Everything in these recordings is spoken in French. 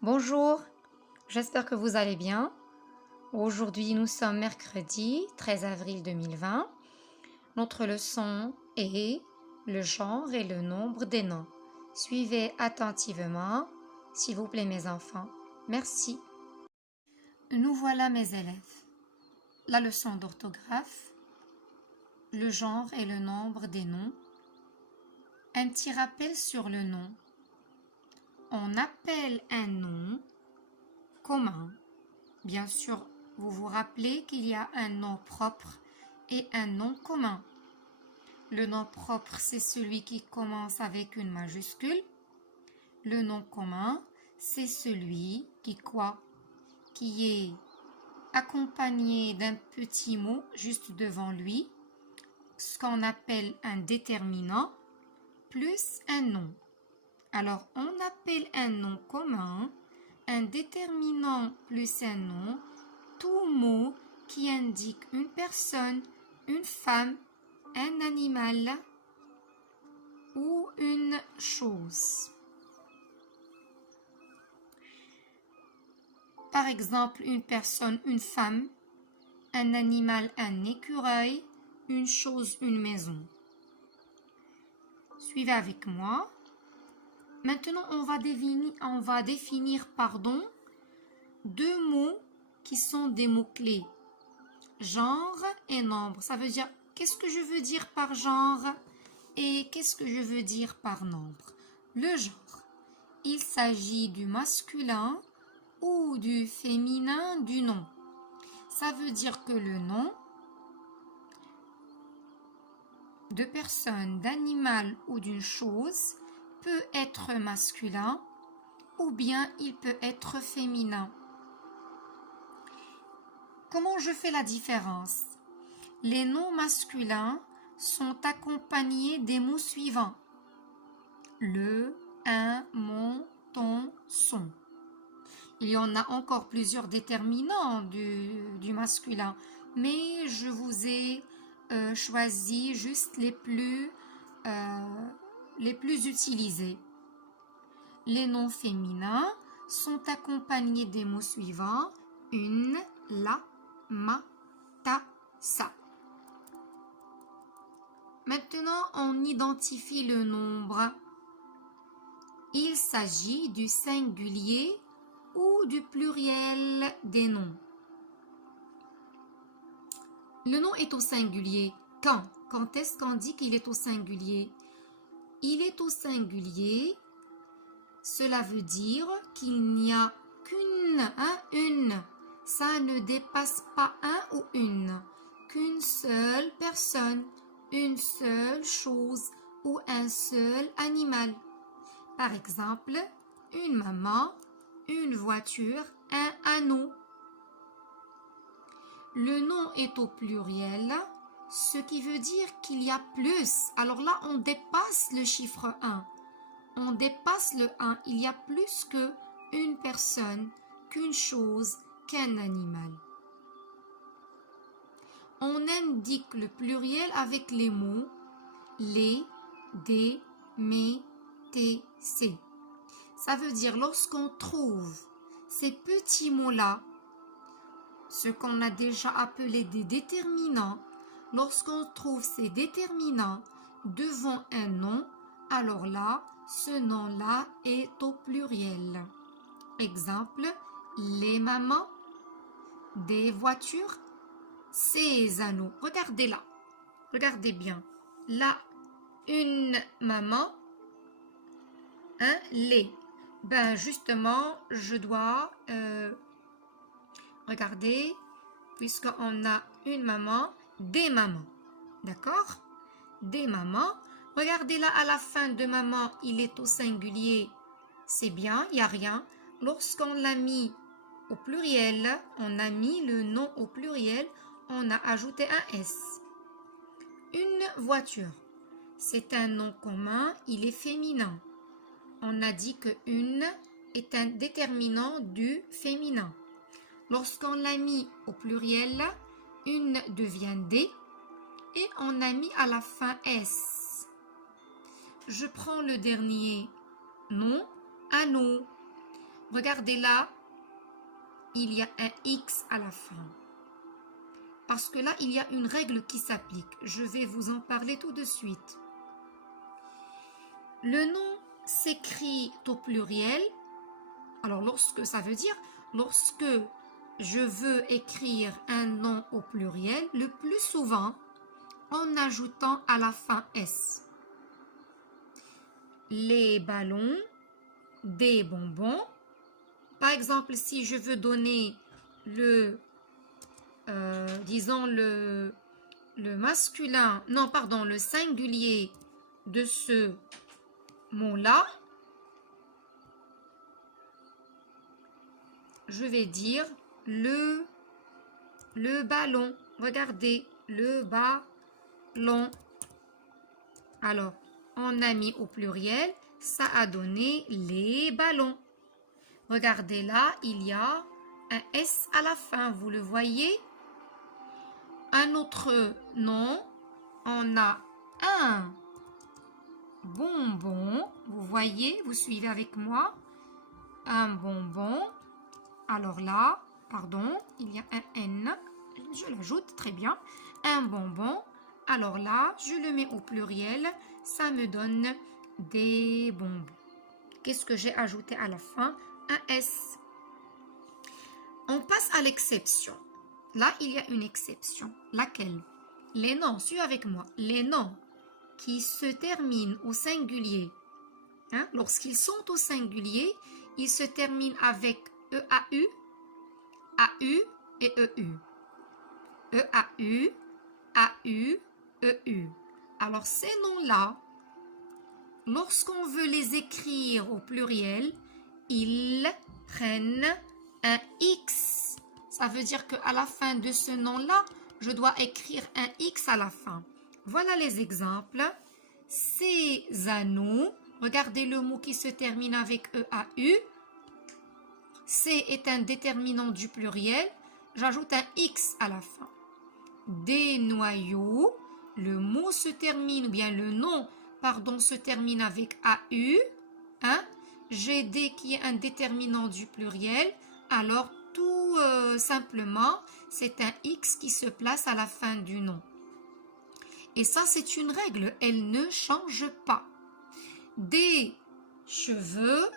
Bonjour, j'espère que vous allez bien. Aujourd'hui, nous sommes mercredi 13 avril 2020. Notre leçon est le genre et le nombre des noms. Suivez attentivement, s'il vous plaît mes enfants. Merci. Nous voilà mes élèves. La leçon d'orthographe, le genre et le nombre des noms. Un petit rappel sur le nom. On appelle un nom commun. Bien sûr, vous vous rappelez qu'il y a un nom propre et un nom commun. Le nom propre, c'est celui qui commence avec une majuscule. Le nom commun, c'est celui qui est accompagné d'un petit mot juste devant lui, ce qu'on appelle un déterminant, plus un nom. Alors, on appelle un nom commun un déterminant plus un nom, tout mot qui indique une personne, une femme, un animal ou une chose. Par exemple, une personne, une femme, un animal, un écureuil, une chose, une maison. Suivez avec moi. Maintenant, on va définir deux mots qui sont des mots-clés. Genre et nombre. Ça veut dire, qu'est-ce que je veux dire par genre et qu'est-ce que je veux dire par nombre? Le genre, il s'agit du masculin ou du féminin du nom. Ça veut dire que le nom de personne, d'animal ou d'une chose peut être masculin ou bien il peut être féminin. Comment je fais la différence? Les noms masculins sont accompagnés des mots suivants. Le, un, mon, ton, son. Il y en a encore plusieurs déterminants du masculin, mais je vous ai choisi juste les plus utilisés. Les noms féminins sont accompagnés des mots suivants. Une, la, ma, ta, sa. Maintenant, on identifie le nombre. Il s'agit du singulier ou du pluriel des noms. Le nom est au singulier. Quand? Quand est-ce qu'on dit qu'il est au singulier? Il est au singulier. Cela veut dire qu'il n'y a une. Ça ne dépasse pas un ou une. Qu'une seule personne, une seule chose ou un seul animal. Par exemple, une maman, une voiture, un anneau. Le nom est au pluriel, ce qui veut dire qu'il y a plus. Alors là, on dépasse le chiffre 1. On dépasse le 1. Il y a plus qu'une personne, qu'une chose, qu'un animal. On indique le pluriel avec les mots les, des, mes, tes, ces. Ça veut dire lorsqu'on trouve ces petits mots-là, ce qu'on a déjà appelé des déterminants, lorsqu'on trouve ces déterminants devant un nom, alors là, ce nom-là est au pluriel. Exemple, les mamans, des voitures, ces anneaux. Regardez là, regardez bien. Là, une maman, un lait. Ben justement, je dois regarder, puisqu'on a une maman, des mamans. D'accord? Des mamans. Regardez là, à la fin de maman, il est au singulier. C'est bien, il n'y a rien. Lorsqu'on l'a mis au pluriel, on a mis le nom au pluriel, on a ajouté un S. Une voiture. C'est un nom commun, il est féminin. On a dit que une est un déterminant du féminin. Lorsqu'on l'a mis au pluriel, une devient des et on a mis à la fin S. Je prends le dernier nom, anneau. regardez là, il y a un X à la fin. Parce que là, il y a une règle qui s'applique. Je vais vous en parler tout de suite. Le nom s'écrit au pluriel. Alors, ça veut dire, lorsque je veux écrire un nom au pluriel, le plus souvent, en ajoutant à la fin S. Les ballons, des bonbons. Par exemple, si je veux donner disons le masculin, non pardon, le singulier de ce mot-là, je vais dire le ballon. Regardez, le ballon. Alors, on a mis au pluriel, ça a donné les ballons. Regardez là, il y a un S à la fin, vous le voyez? Un autre nom, on a un bonbon. Vous voyez, vous suivez avec moi? Un bonbon. Alors là, pardon, il y a un N. Je l'ajoute, très bien. Un bonbon. Alors là, je le mets au pluriel. Ça me donne des bonbons. Qu'est-ce que j'ai ajouté à la fin? Un S. On passe à l'exception. Là, il y a une exception. Laquelle? Les noms, suivez avec moi. Les noms qui se terminent au singulier. Lorsqu'ils sont au singulier, ils se terminent avec EAU, AU et EU. EAU, AU, EU. Alors, ces noms-là, lorsqu'on veut les écrire au pluriel, ils prennent un X. Ça veut dire qu'à la fin de ce nom-là, je dois écrire un X à la fin. Voilà les exemples. Ces anneaux, regardez le mot qui se termine avec EAU. C est un déterminant du pluriel. J'ajoute un X à la fin. Des noyaux, le mot se termine, ou bien le nom, pardon, se termine avec AU. J'ai D qui est un déterminant du pluriel. Alors, tout simplement, c'est un X qui se place à la fin du nom. Et ça, c'est une règle, elle ne change pas. Des cheveux,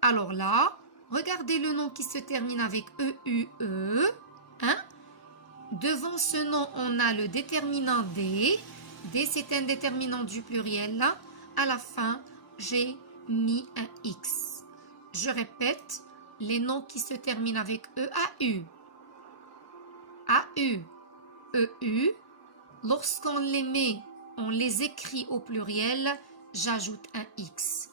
alors là, regardez le nom qui se termine avec EUE. Devant ce nom, on a le déterminant D. D, c'est un déterminant du pluriel. Là, à la fin, j'ai mis un X. Je répète, les noms qui se terminent avec EAU, AU, EU, lorsqu'on les met, on les écrit au pluriel, j'ajoute un X.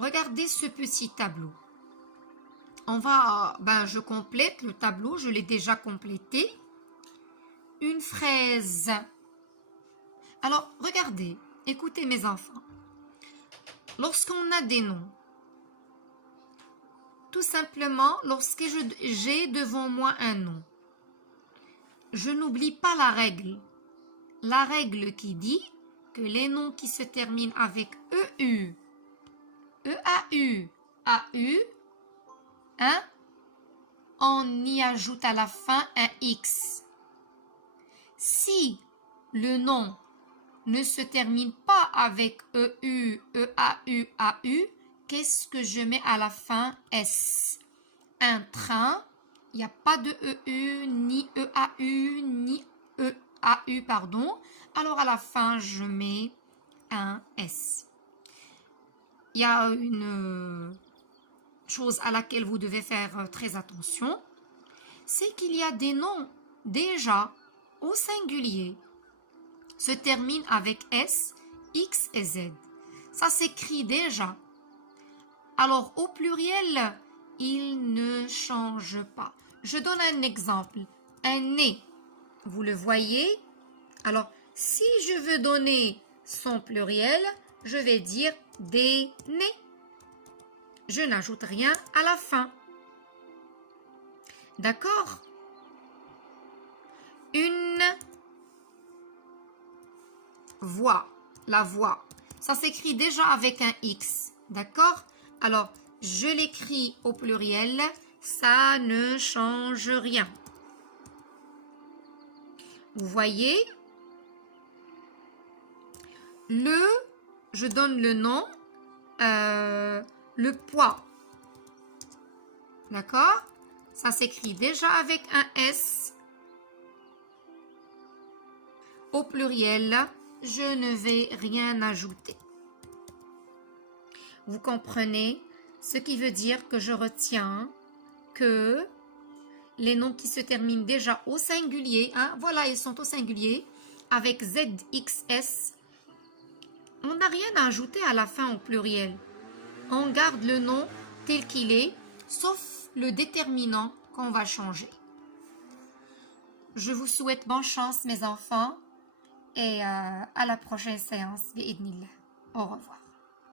Regardez ce petit tableau. Je complète le tableau, je l'ai déjà complété. Une fraise. Alors, regardez, écoutez mes enfants. Lorsqu'on a des noms, tout simplement, lorsque j'ai devant moi un nom, je n'oublie pas la règle. La règle qui dit que les noms qui se terminent avec EU, EAU, AU, on y ajoute à la fin un X. Si le nom ne se termine pas avec EU, EAU, AU, qu'est-ce que je mets à la fin? S. Un train, il n'y a pas de EU, ni EAU, ni EAU, pardon. Alors à la fin, je mets un S. Il y a une chose à laquelle vous devez faire très attention, c'est qu'il y a des noms déjà au singulier se terminent avec S, X et Z. Ça s'écrit déjà. Alors au pluriel, il ne change pas. Je donne un exemple. Un nez, vous le voyez? Alors si je veux donner son pluriel, je vais dire des nez. Je n'ajoute rien à la fin. D'accord? Une voix. La voix. Ça s'écrit déjà avec un X. D'accord? Alors, je l'écris au pluriel, ça ne change rien. Vous voyez, je donne le nom, le poids. D'accord? Ça s'écrit déjà avec un S. Au pluriel, je ne vais rien ajouter. Vous comprenez? Ce qui veut dire que je retiens que les noms qui se terminent déjà au singulier, hein, voilà, ils sont au singulier, avec ZXS, on n'a rien à ajouter à la fin au pluriel. On garde le nom tel qu'il est, sauf le déterminant qu'on va changer. Je vous souhaite bonne chance, mes enfants, et à la prochaine séance. Bi'idhnillah. Au revoir.